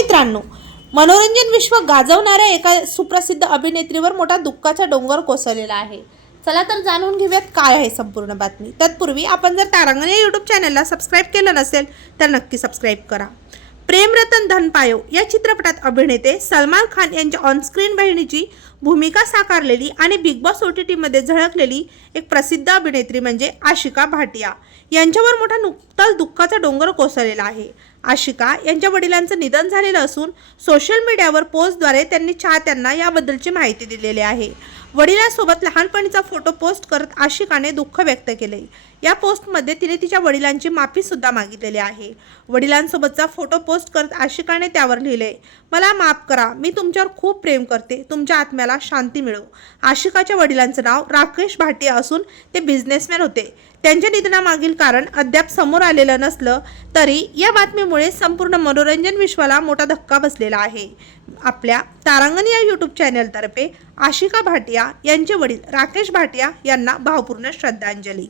मित्रांनो मनोरंजन विश्व गाजवणाऱ्या एका सुप्रसिद्ध अभिनेत्रीवर मोठा दुःखाचा डोंगर कोसळलेला आहे. चला तर जाणून घेऊयात काय आहे संपूर्ण बातमी. तत्पूर्वी आपण जर तारांगण या यूट्यूब चॅनलला सबस्क्राईब केलं नसेल तर नक्की सबस्क्राईब करा. प्रेमरतन धनपायो या चित्रपटात अभिनेते सलमान खान यांच्या ऑनस्क्रीन बहिणीची भूमिका साकारलेली आणि बिग बॉस ओ टी टीमध्ये झळकलेली एक प्रसिद्ध अभिनेत्री म्हणजे आशिका भाटिया. यांच्यावर मोठा नुकताच दुःखाचा डोंगर कोसळलेला आहे. आशिका यांच्या वडिलांचं निधन झालेलं असून सोशल मीडियावर पोस्टद्वारे त्यांनी चाहत्यांना याबद्दलची माहिती दिलेली आहे. वडिलांसोबत लहानपणीचा फोटो पोस्ट करत आशिकाने दुःख व्यक्त केले. या पोस्टमध्ये तिने तिच्या वडिलांची माफीसुद्धा मागितलेली आहे. वडिलांसोबतचा फोटो पोस्ट करत आशिकाने त्यावर लिहिले मला माफ करा मी तुमच्यावर खूप प्रेम करते तुमच्या आत्म्याला शांती मिळो. आशिकाच्या वडिलांचं नाव राकेश भाटिया असून ते बिझनेसमॅन होते. त्यांच्या निधनामागील कारण अद्याप समोर आलेलं नसलं तरी या बातमीमुळे संपूर्ण मनोरंजन विश्वाला मोठा धक्का बसलेला आहे. आपल्या तारांगण या यूट्यूब चॅनलतर्फे आशिका भाटिया यांचे वडील राकेश भाटिया यांना भावपूर्ण श्रद्धांजली.